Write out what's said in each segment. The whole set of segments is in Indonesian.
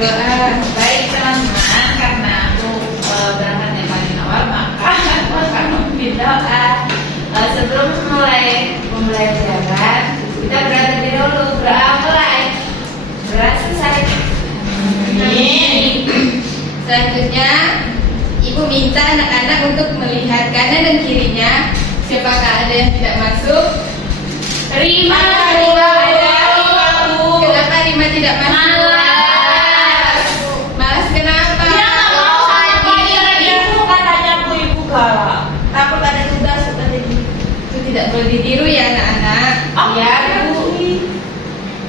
Doa. Baik teman-teman, karena aku berangkatnya paling awal, maka aku akan memimpin doa. Sebelum memulai pembelajaran, kita berdoa terlebih dahulu. Berdoa mulai. Berdoa selesai. Amin. Selanjutnya, Ibu minta anak-anak untuk melihat kanan dan kirinya. Siapakah ada yang tidak masuk? Rima. Kenapa Rima tidak masuk? Malas kenapa? Dia nggak mau ibu, katanya ibu galak. Takut ada tugas seperti ini. Itu tidak boleh ditiru ya anak-anak. Ya Bu.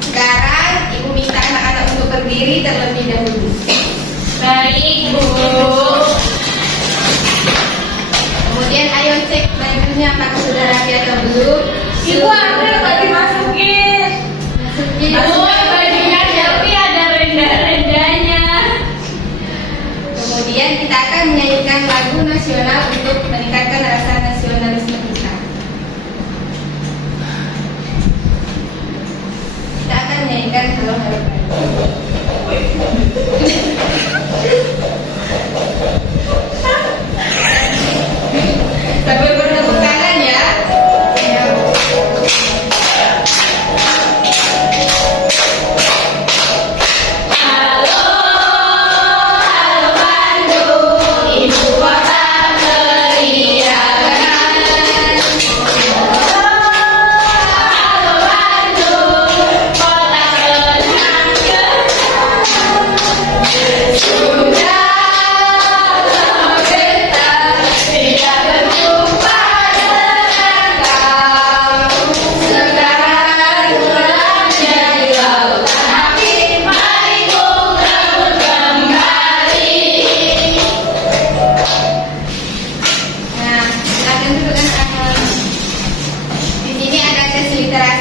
Sekarang Ibu minta anak-anak untuk berdiri terlebih dahulu. Baik Bu. Kemudian ayo cek bajunya apakah sudah rapi atau belum. Ibu ambil nggak dimasukin. Masukin. Bajunya tapi ada renda-rendanya. Kemudian kita akan menyanyikan lagu nasional untuk meningkatkan rasa nasionalisme kita. Kita akan menyanyikan Halo Halo Sambil bertepuk tangan ya.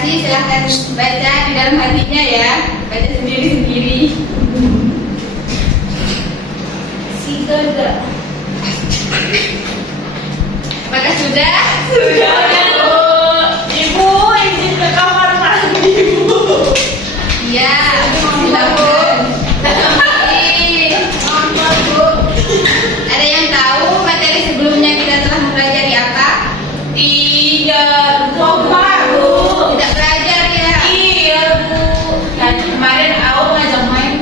Silahkan baca di dalam hatinya ya, baca sendiri-sendiri. Si Gada. Apakah sudah? Sudah Bu. Ibu izin ke kamar mandi Bu. Iya, silakan. Bu. Ada yang tahu materi sebelumnya kita telah mempelajari apa? Tidak, Bu. Tidak belajar ya? Iya Bu. Dan kemarin aku ngajak main.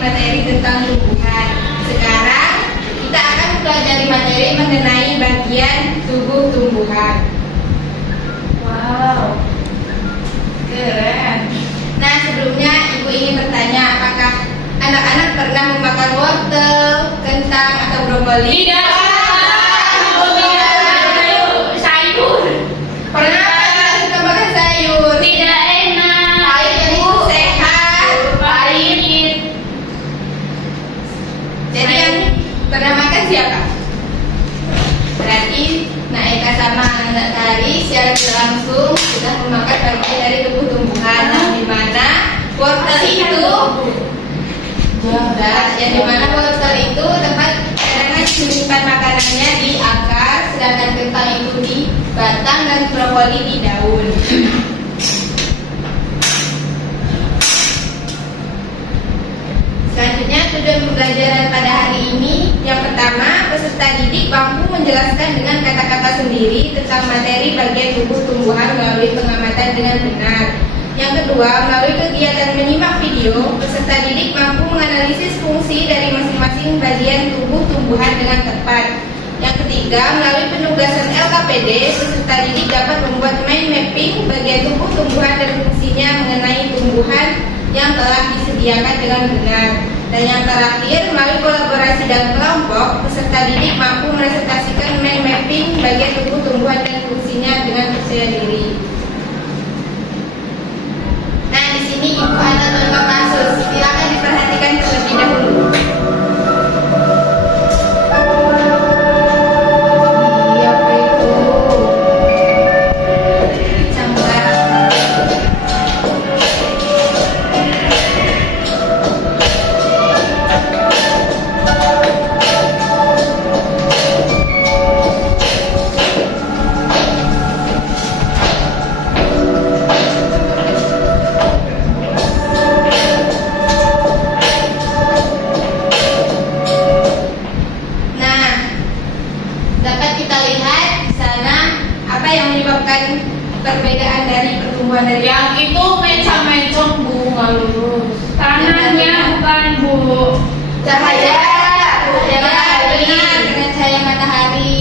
Materi tentang tumbuhan. Sekarang kita akan pelajari materi mengenai bagian tubuh tumbuhan. Wow, Keren. Nah, sebelumnya Ibu ingin bertanya, apakah anak-anak pernah memakan wortel, kentang, atau brokoli? Tidak. Sayur. Pernah suka makan sayur? Tidak enak. Pahit Bu, sehat. Pahit. Jadi yang pernah makan siapa? Berarti Naeka sama Anak Tari secara langsung sudah memakan bagian dari tubuh tumbuhan. Nah, di mana wortel itu yang di mana wortel itu tempat karena menyimpan makanannya di akar, sedangkan kentang itu di batang dan brokoli di daun. Selanjutnya tujuan pembelajaran pada hari ini, yang pertama, peserta didik mampu menjelaskan dengan kata-kata sendiri tentang materi bagian tubuh tumbuhan melalui pengamatan dengan benar. Yang kedua, melalui kegiatan menyimak video, peserta didik mampu menganalisis fungsi dari masing-masing bagian tubuh tumbuhan dengan tepat. Yang ketiga, melalui penugasan LKPD, peserta didik dapat membuat mind mapping bagian tubuh tumbuhan dan fungsinya mengenai tumbuhan yang telah disediakan dengan benar. Dan yang terakhir, melalui kolaborasi dan kelompok, peserta didik mampu merepresentasikan mind mapping bagian tubuh tumbuhan dan fungsinya dengan percaya diri. Nah, di sini Ibu ada contoh kasus. Silakan diperhatikan terlebih dahulu. Apa itu? Cambar. yang menyebabkan perbedaan dari pertumbuhan dari Yang itu mencong-mencong Bu, nggak lurus. Tanahnya bukan Bu. cahaya matahari. benar, dengan cahaya matahari.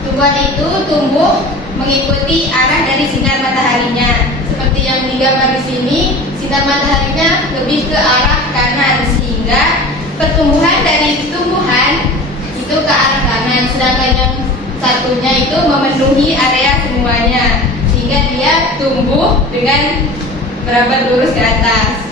Tumbuhan itu tumbuh mengikuti arah dari sinar mataharinya. Seperti yang digambar di sini, sinar mataharinya lebih ke arah kanan sehingga pertumbuhan dari tumbuhan itu ke arah kanan, sedangkan yang satunya itu memenuhi area semuanya sehingga dia tumbuh dengan merapat lurus ke atas.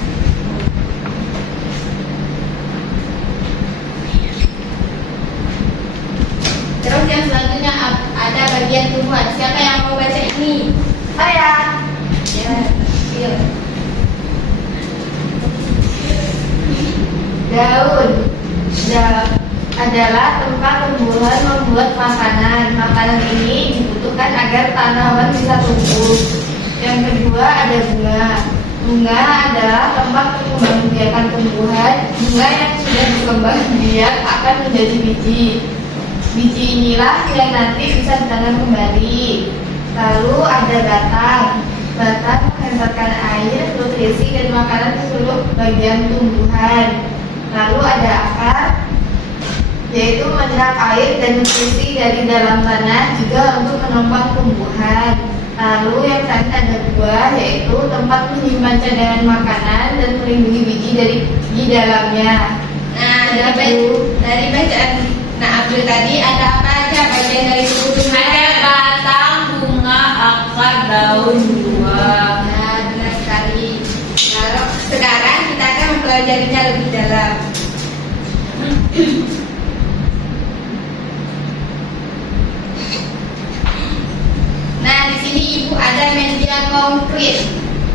Terus yang selanjutnya ada bagian tumbuhan. Siapa yang mau baca ini? Saya. Ya, iya. Daun adalah tempat tumbuhan membuat makanan. Makanan ini dibutuhkan agar tanaman bisa tumbuh. Yang kedua ada bunga. Bunga adalah tempat pengembangbiakan tumbuhan. Bunga yang sudah berkembang biak akan menjadi biji. Biji inilah yang nanti bisa ditanam kembali. Lalu ada batang. Batang menghantarkan air, nutrisi, dan makanan ke seluruh bagian tumbuhan. Lalu ada akar, yaitu menyerap air dan nutrisi dari dalam tanah juga untuk menopang tumbuhan. Lalu yang terakhir ada buah, yaitu tempat menyimpan cadangan makanan dan melindungi biji di dalamnya. Nah, Ya, dari bacaan Abdul tadi ada apa aja bagian dari tubuh tumbuhan? Ada batang, bunga, akar, daun, buah. Nah, benar sekali. Lalu sekarang kita akan mempelajarinya lebih dalam. Nah, di sini Ibu ada media konkret.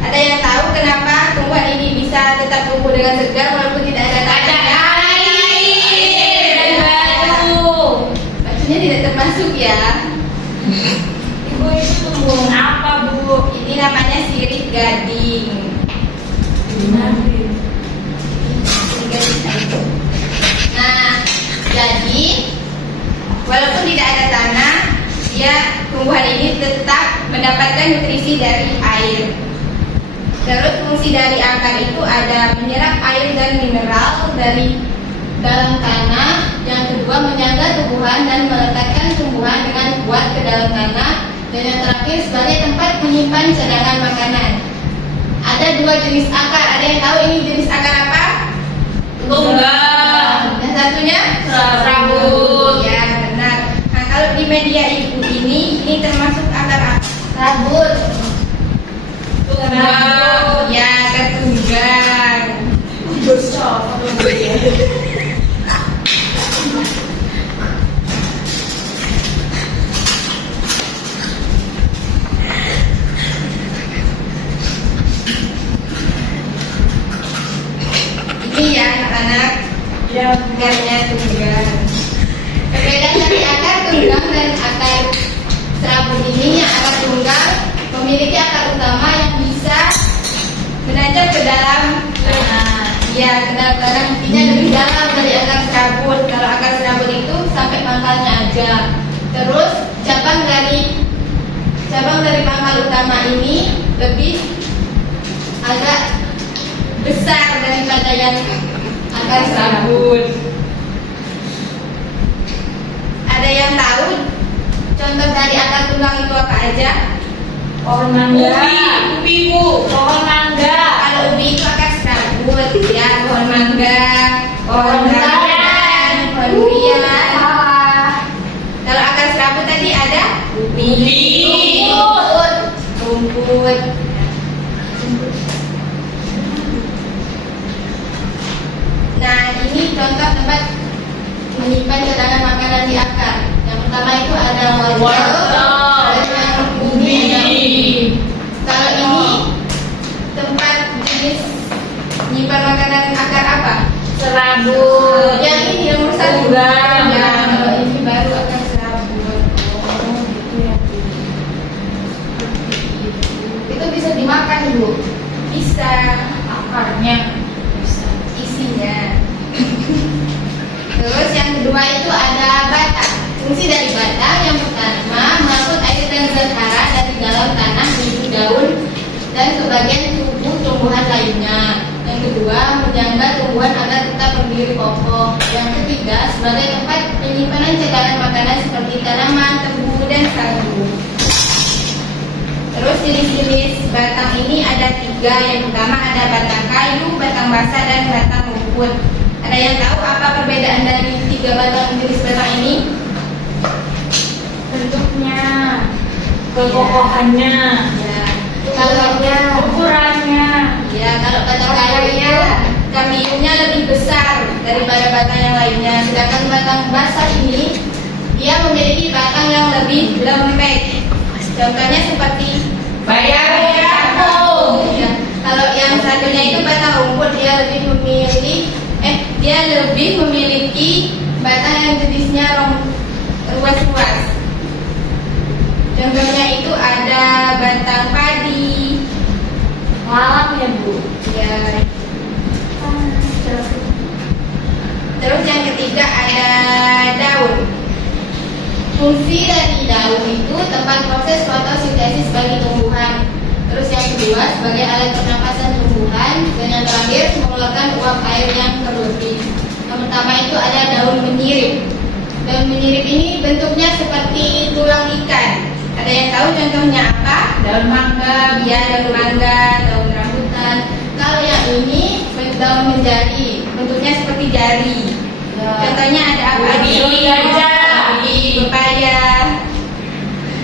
Ada yang tahu kenapa tumbuhan ini bisa tetap tumbuh dengan segar walaupun tidak ada tanahnya? Air dan batu. Batunya tidak termasuk ya. Ibu itu tumbuhan apa Bu? Ini namanya sirih gading. Sirih gading. Nah, jadi walaupun tidak ada tanah, tumbuhan ini tetap mendapatkan nutrisi dari air. Terus fungsi dari akar itu ada menyerap air dan mineral dari dalam tanah. Yang kedua menjaga tumbuhan dan meletakkan tumbuhan dengan kuat ke dalam tanah. Dan yang terakhir sebagai tempat menyimpan cadangan makanan. Ada dua jenis akar. Ada yang tahu ini jenis akar apa? Tunggal. Dan satunya Serabut. Ya benar. Nah kalau di media Ibu ini termasuk akar apa? Serabut. Tunggal. Ya akar tunggal. Ini ya anak-anak Ya. akarnya tunggal. Perbedaan dari akar tunggal dan akar serabut ini, yang akar tunggal memiliki akar utama yang bisa menancap ke dalam tanah. Ya, ke dalam tanah, intinya lebih dalam dari akar serabut. Kalau akar serabut itu sampai pangkalnya aja. Terus cabang dari pangkal utama ini lebih agak besar daripada yang akar serabut. Ada yang tahu contoh dari akar tunggal itu apa aja? Pohon mangga. Ubi Bu. Pohon mangga. Kalau ubi itu akar serabut, ya pohon mangga, pohon Pohon durian, pohon durian. Kalau akar serabut tadi ada ubi, rumput. Nah, ini contoh tempat menyimpan cadangan makanan di akar. Yang pertama itu ada wortel, ada yang ubi. Kalau ini tempat jenis menyimpan makanan akar apa? Serabut. Yang ini nomor satu. Tunggal. Ya, kalau ini baru akar serabut. Itu bisa dimakan Bu? Bisa. Akarnya. Isinya. Terus yang kedua itu ada batang. Fungsi dari batang yang pertama mengangkut air dan zat sebagai tempat penyimpanan cadangan makanan seperti tanaman, tebu, dan sagu. Terus jenis-jenis batang ini ada 3. Yang pertama ada batang kayu, batang basah, dan batang rumput. Ada yang tahu apa perbedaan dari 3 batang jenis batang ini? Bentuknya, kekokohannya, Ya. Kalau ukurannya. ya kalau batang kayu itu kambiumnya lebih besar daripada batang yang lainnya. Sedangkan batang basah ini dia memiliki batang yang lebih lembek. Contohnya seperti Bayam kampung. ya. Kalau yang satunya itu batang rumput, dia lebih memiliki batang yang jenisnya luas-luas. Contohnya itu ada batang padi. Malam ya Bu. Ya. Terus yang ketiga ada daun. Fungsi dari daun itu tempat proses fotosintesis bagi tumbuhan. Terus yang kedua sebagai alat pernapasan tumbuhan. Dan yang terakhir mengeluarkan uap air yang berlebih. Yang pertama itu ada daun menyirip. Daun menyirip ini bentuknya seperti tulang ikan. Ada yang tahu contohnya apa? Daun mangga. Ya, daun mangga, daun rambutan. Kalau yang ini daun menjadi, bentuknya seperti jari. Contohnya ada apa? Ubi gajah. Ubi, pepaya.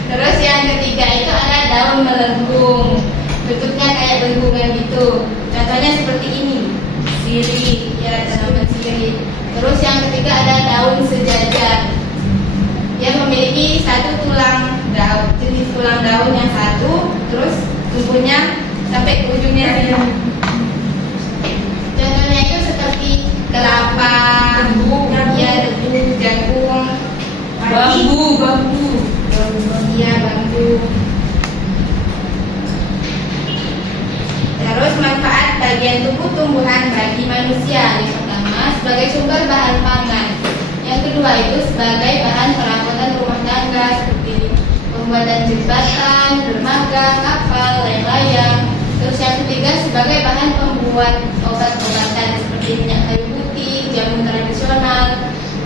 Terus yang ketiga itu ada daun melengkung. Bentuknya kayak lengkungan gitu. Contohnya seperti ini. Sirih, ya tanaman sirih. Terus yang ketiga ada daun sejajar. Dia memiliki satu tulang daun, jenis tulang daun yang satu, terus tumbuhnya sampai ke ujungnya sini. Contohnya itu seperti kelapa, debu, ya debu, jagung, Bambu. iya bambu. Terus manfaat bagian tubuh tumbuhan bagi manusia. Yang pertama sebagai sumber bahan pangan. Yang kedua itu sebagai bahan perabotan rumah tangga seperti pembuatan jembatan, dermaga, kapal, layang-layang. Terus yang ketiga sebagai bahan pembuat obat-obatan seperti minyak kayu putih, jamu tradisional.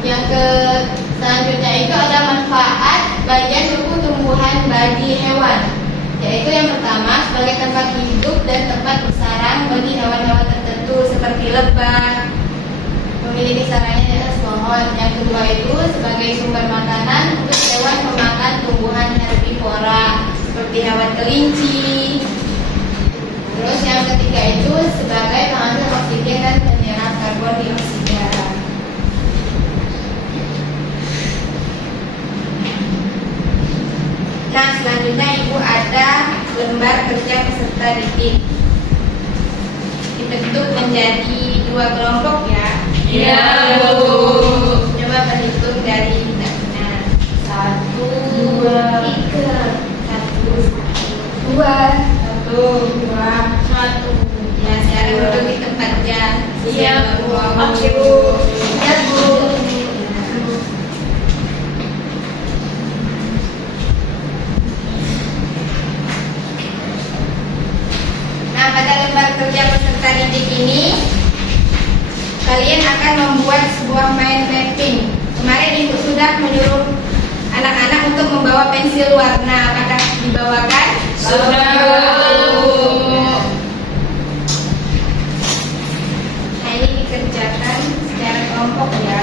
Yang selanjutnya itu ada manfaat bagian tubuh tumbuhan bagi hewan. Yaitu yang pertama sebagai tempat hidup dan tempat bersarang bagi hewan-hewan tertentu seperti lebah, memiliki sarangnya di atas pohon. Yang kedua itu sebagai sumber makanan untuk hewan pemakan tumbuhan herbivora seperti hewan kelinci. Terus yang ketiga itu sebagai penghasil oksigen dan penyerap karbon dioksida. Nah selanjutnya ibu ada lembar kerja peserta didik. Dibentuk menjadi 2 kelompok ya. Iya, Bu. Coba berhitung dari benar-benar. 1, 2, 1, 2, 1, 2. Ya sekarang duduk di tempatnya. Iya, Bu. Oke, Bu. Iya, Bu. Nah pada lembar kerja peserta didik ini kalian akan membuat sebuah mind mapping. Kemarin ibu sudah menyuruh anak-anak untuk membawa pensil warna. Apakah dibawakan? Sudah. Nah ini dikerjakan secara kelompok ya.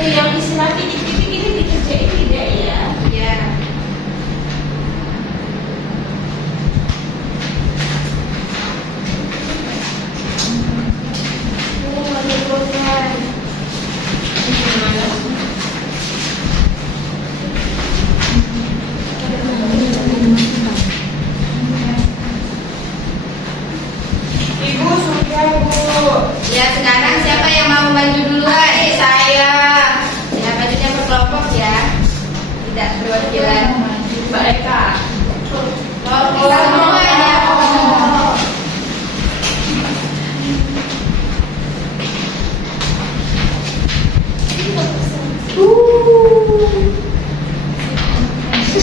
Yang istilah titik-titik ini dikerjain tidak ya? Ya. Ibu sudah, Bu. Ya sekarang siapa yang mau maju duluan? Saya. Ya majunya berkelompok ya. Tidak berwakilan. Mbak Eka. Oh, semuanya.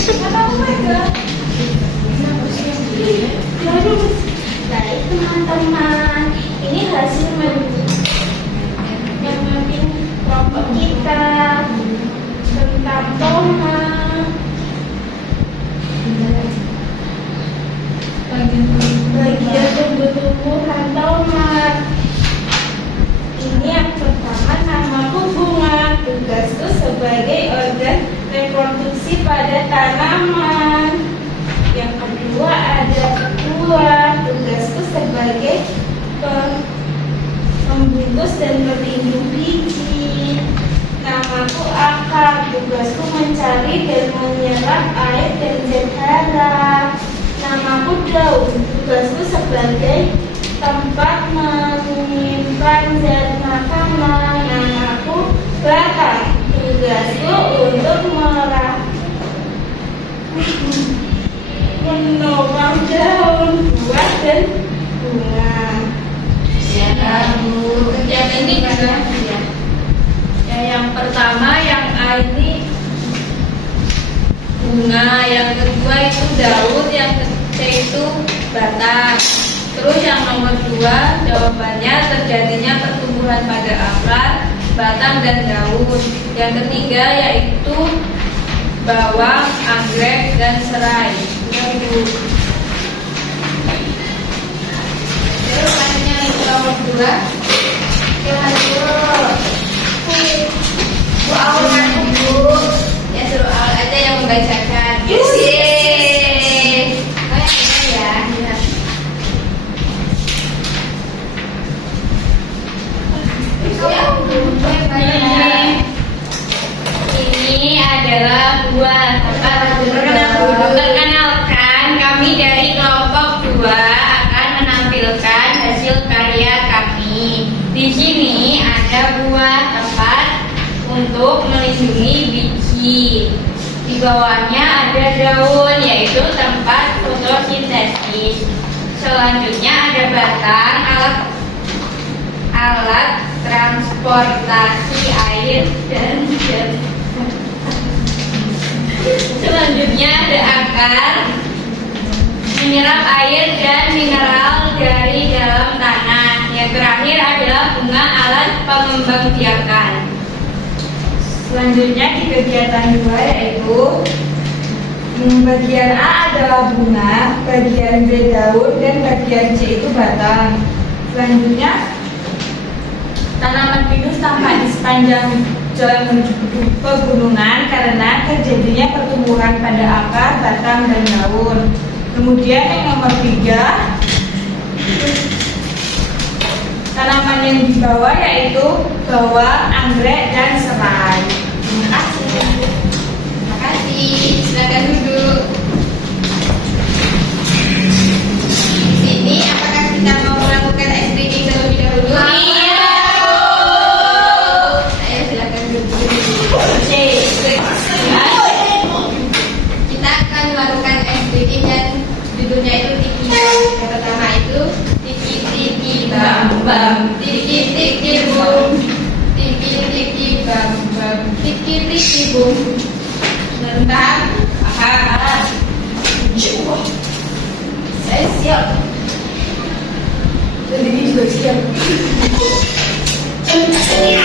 Kenapa enggak? teman-teman, ini hasil menyampaikan kelompok kita tentang tomat. Bagian tumbuh-tumbuhan tomat. Ini yang pertama, namaku bunga. Tugasku sebagai organ reproduksi pada tanaman. Yang kedua ada buah. Tugasku sebagai pembungkus dan pelindung biji. Namaku akar. Tugasku mencari dan menyerap air dan zat hara. Namaku daun. Tugasku sebagai tempat menyimpan zat makanan. Namaku batang. Tugasku untuk menopang daun, buah dan bunga. Ya, Bu. Yang ini mana? Ya, yang pertama yang A ini bunga, yang kedua itu daun, yang ketiga itu batang. Terus yang nomor 2 jawabannya terjadinya pertumbuhan pada akar, batang dan daun. Yang ketiga yaitu bawang, anggrek dan serai. Terus selanjutnya yang nomor 2. Bu awal kan, Bu. Ya suruh awal aja yang membacakan. Yeay. Oh ya, ya. Ini adalah buah. Perkenalkan, kami dari kelompok 2 akan menampilkan hasil karya kami. Di sini ada buah tempat untuk melindungi biji. Di bawahnya ada daun, yaitu tempat fotosintesis. Selanjutnya ada batang, alat transportasi air dan zat. Selanjutnya ada akar, menyerap air dan mineral dari dalam tanah. Yang terakhir adalah bunga, alat pengembangbiakan. Selanjutnya di kegiatan 2 yaitu bagian A adalah bunga, bagian B daun, dan bagian C itu batang. Selanjutnya tanaman pinus tampak di sepanjang jalan menuju pegunungan karena terjadinya pertumbuhan pada akar, batang, dan daun. Kemudian yang nomor 3, tanaman yang di bawah yaitu bawang, anggrek, dan serai. Terima kasih. Terima kasih. Silakan duduk. Di sini apakah kita mau melakukan ice breaking terlebih dahulu? Iya. Ayo silakan duduk. Kita akan melakukan ice breaking dan judulnya itu tiki. Yang pertama itu tiki tiki bam bam, tiki tiki boom, tiki tiki bam bam, tiki tiki boom. Sebentar. Aha. Saya siap. Dan ini juga siap. Tiki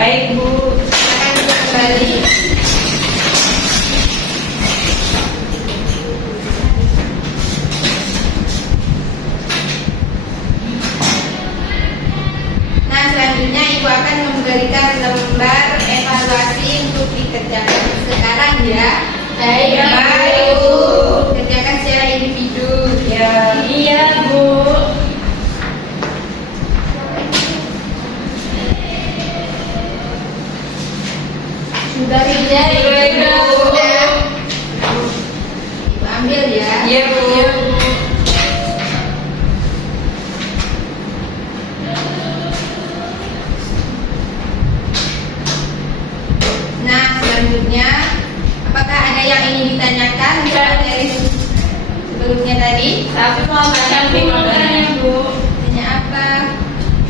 Baik, Bu. Silakan duduk kembali. Nah, selanjutnya Ibu akan memberikan lembar evaluasi untuk dikerjakan sekarang ya. Baik, Mari Ibu kerjakan secara individu. Ya, iya, Bu. sudah kerja Sudah, Bu. Sudah. Ibu ambil ya. Iya, Bu. Nah, selanjutnya apakah ada yang ingin ditanyakan dari sebelumnya tadi? Tapi mau tanya Bu. Tanya apa?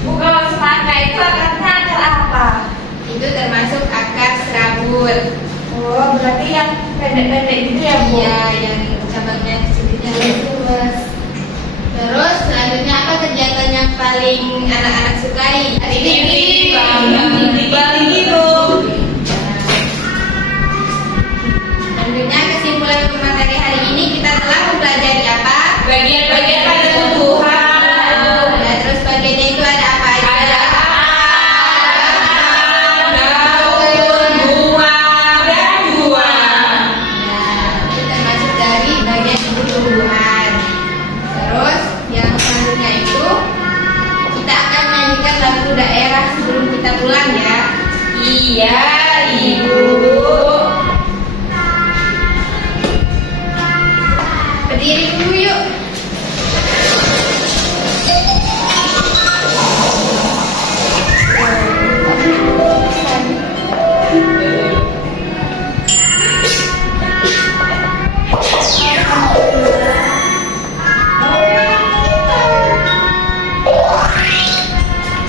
Bu, kalau semangka itu akarnya akar apa? Itu termasuk akar serabut. Oh, berarti yang pendek-pendek gitu ya, Bu? Iya, yang cabangnya sedikit luas. Terus selanjutnya apa kegiatan yang paling anak-anak sukai? Aktivitas Bu. Selanjutnya kesimpulan materi hari ini kita telah mempelajari apa? Bagian-bagian pada tumbuhan. Ya, terus bagiannya itu ada apa aja? Ada daun, bunga, dan buah. Nah, itu termasuk dari bagian tumbuhan. Terus yang selanjutnya itu kita akan nyanyikan lagu daerah sebelum kita pulang ya. Iya, Ibu. Berdiri dulu yuk.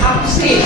Apa sih?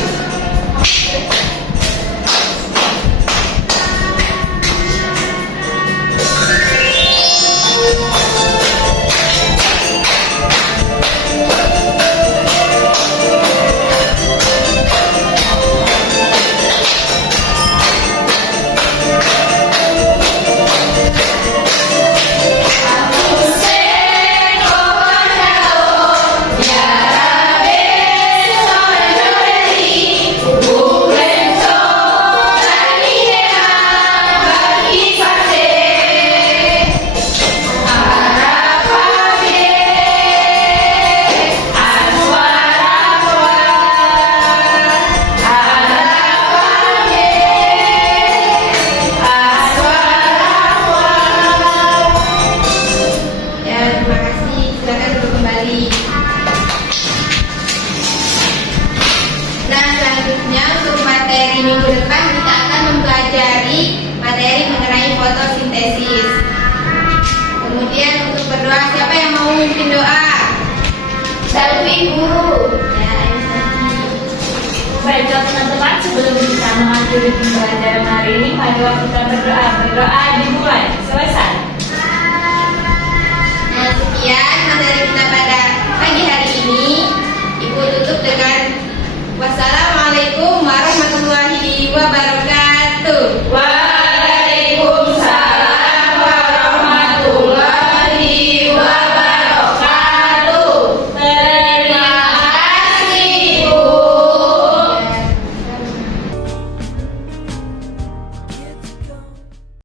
Ya, terima kasih. Silakan duduk kembali. Nah, selanjutnya untuk materi minggu depan kita akan mempelajari materi mengenai fotosintesis. Kemudian untuk berdoa, siapa yang mau memimpin doa? Selfie guru. Ya, ayo Selvi. Baiklah teman-teman, sebelum kita mengakhiri pembelajaran hari ini, mari kita berdoa. Berdoa dimulai. Selesai. Nah, sekian materi